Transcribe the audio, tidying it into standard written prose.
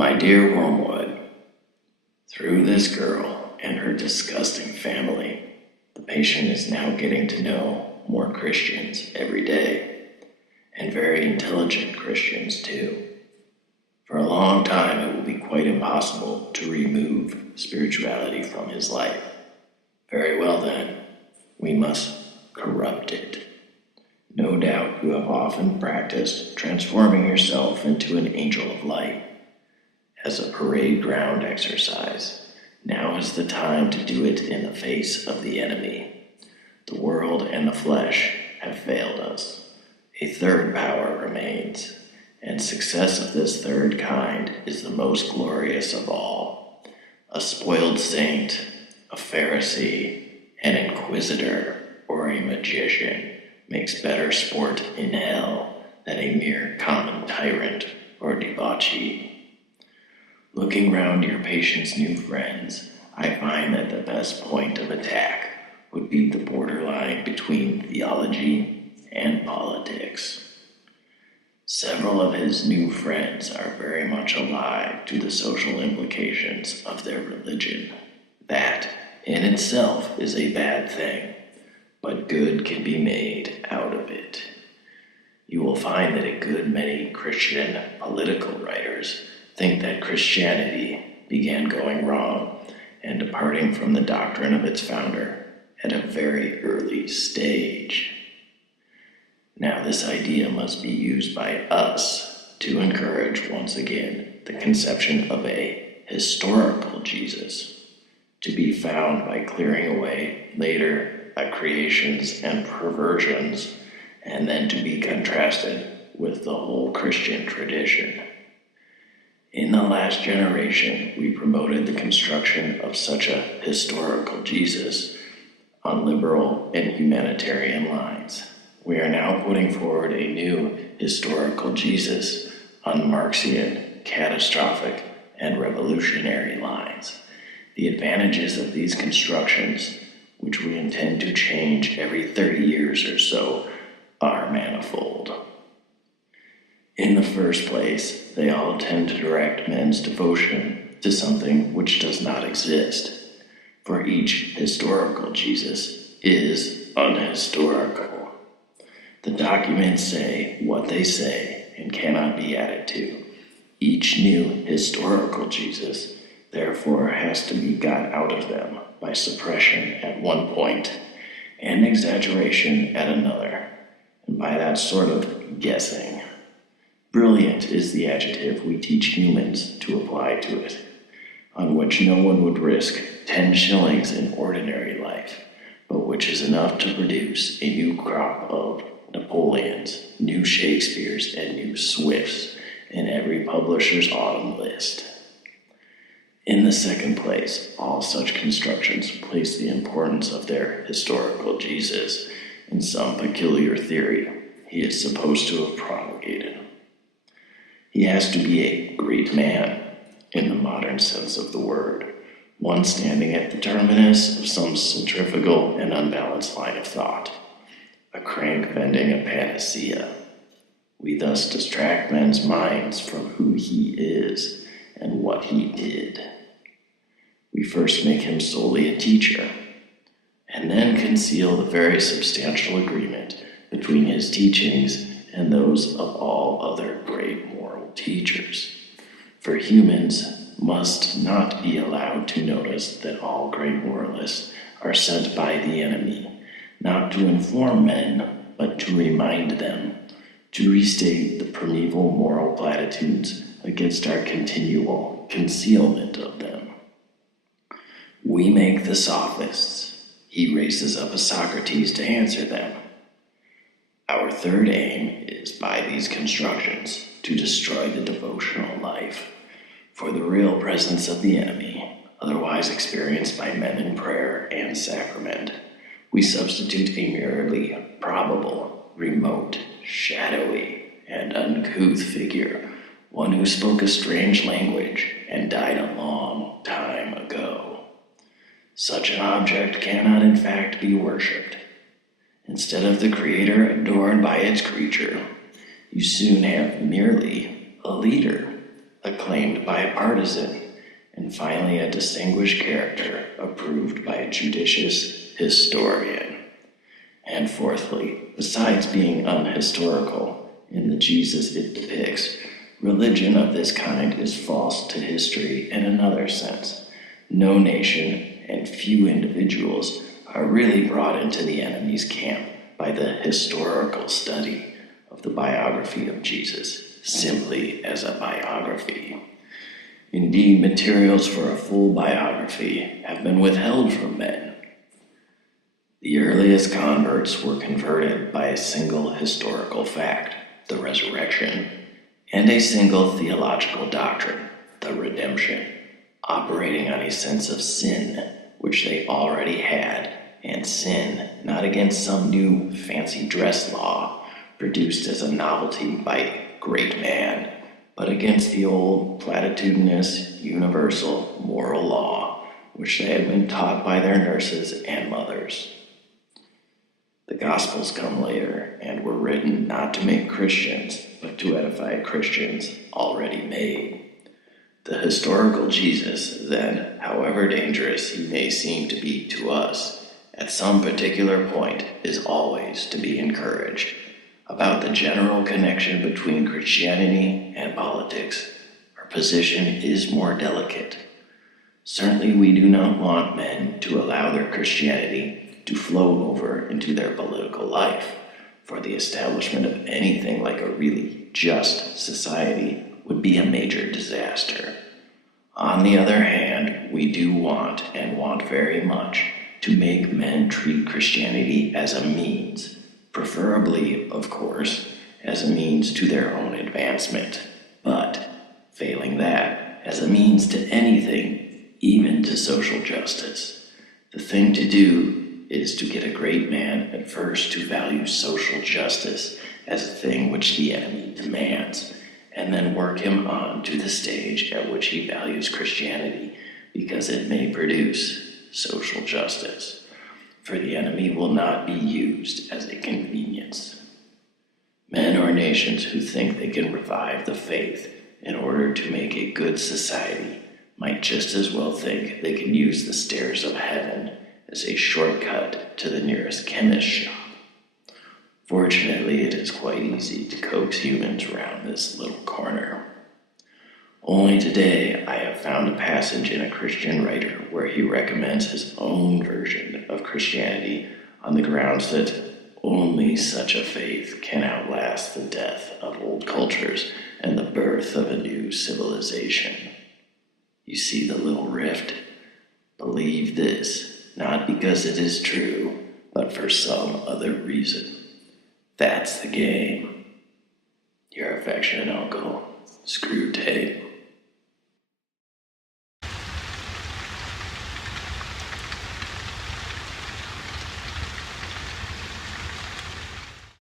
My dear Wormwood, through this girl and her disgusting family, the patient is now getting to know more Christians every day, and very intelligent Christians too. For a long time it will be quite impossible to remove spirituality from his life. Very well then, we must corrupt it. No doubt you have often practiced transforming yourself into an angel of light as a parade ground exercise. Now is the time to do it in the face of the enemy. The world and the flesh have failed us. A third power remains, and success of this third kind is the most glorious of all. A spoiled saint, a Pharisee, an inquisitor, or a magician makes better sport in hell than a mere common tyrant or debauchee. Looking round your patient's new friends, I find that the best point of attack would be the borderline between theology and politics. Several of his new friends are very much alive to the social implications of their religion. That, in itself, is a bad thing, but good can be made out of it. You will find that a good many Christian political writers think that Christianity began going wrong and departing from the doctrine of its founder at a very early stage. Now this idea must be used by us to encourage once again the conception of a historical Jesus, to be found by clearing away later accreations and perversions, and then to be contrasted with the whole Christian tradition. In the last generation, we promoted the construction of such a historical Jesus on liberal and humanitarian lines. We are now putting forward a new historical Jesus on Marxian, catastrophic, and revolutionary lines. The advantages of these constructions, which we intend to change every 30 years or so, are manifold. In the first place, they all tend to direct men's devotion to something which does not exist, for each historical Jesus is unhistorical. The documents say what they say and cannot be added to. Each new historical Jesus, therefore, has to be got out of them by suppression at one point and exaggeration at another, and by that sort of guessing. Brilliant is the adjective we teach humans to apply to it, on which no one would risk 10 shillings in ordinary life, but which is enough to produce a new crop of Napoleons, new Shakespeares, and new Swifts in every publisher's autumn list. In the second place, all such constructions place the importance of their historical Jesus in some peculiar theory he is supposed to have promulgated. He has to be a great man, in the modern sense of the word, one standing at the terminus of some centrifugal and unbalanced line of thought, a crank bending a panacea. We thus distract men's minds from who he is and what he did. We first make him solely a teacher, and then conceal the very substantial agreement between his teachings and those of all other great moral teachers. For humans must not be allowed to notice that all great moralists are sent by the enemy, not to inform men, but to remind them, to restate the primeval moral platitudes against our continual concealment of them. We make the sophists. He raises up a Socrates to answer them. Our third aim is, by these constructions, to destroy the devotional life. For the real presence of the enemy, otherwise experienced by men in prayer and sacrament, we substitute a merely probable, remote, shadowy, and uncouth figure, one who spoke a strange language and died a long time ago. Such an object cannot in fact be worshipped. Instead of the Creator adored by its creature, you soon have merely a leader, acclaimed by a partisan, and finally a distinguished character approved by a judicious historian. And fourthly, besides being unhistorical in the Jesus it depicts, religion of this kind is false to history in another sense. No nation and few individuals are really brought into the enemy's camp by the historical study of the biography of Jesus, simply as a biography. Indeed, materials for a full biography have been withheld from men. The earliest converts were converted by a single historical fact, the resurrection, and a single theological doctrine, the redemption, operating on a sense of sin, which they already had, and sin not against some new fancy dress law produced as a novelty by a great man, but against the old platitudinous universal moral law which they had been taught by their nurses and mothers. The Gospels come later and were written not to make Christians, but to edify Christians already made. The historical Jesus, then, however dangerous he may seem to be to us, at some particular point is always to be encouraged. About the general connection between Christianity and politics, our position is more delicate. Certainly we do not want men to allow their Christianity to flow over into their political life, for the establishment of anything like a really just society would be a major disaster. On the other hand, we do want, and want very much, to make men treat Christianity as a means, preferably, of course, as a means to their own advancement, but, failing that, as a means to anything, even to social justice. The thing to do is to get a great man at first to value social justice as a thing which the enemy demands, and then work him on to the stage at which he values Christianity because it may produce social justice, for the enemy will not be used as a convenience. Men or nations who think they can revive the faith in order to make a good society might just as well think they can use the stairs of heaven as a shortcut to the nearest chemist shop. Fortunately, it is quite easy to coax humans around this little corner. Only today I have found a passage in a Christian writer where he recommends his own version of Christianity on the grounds that only such a faith can outlast the death of old cultures and the birth of a new civilization. You see the little rift? Believe this, not because it is true, but for some other reason. That's the game. Your affectionate uncle, Screwtape.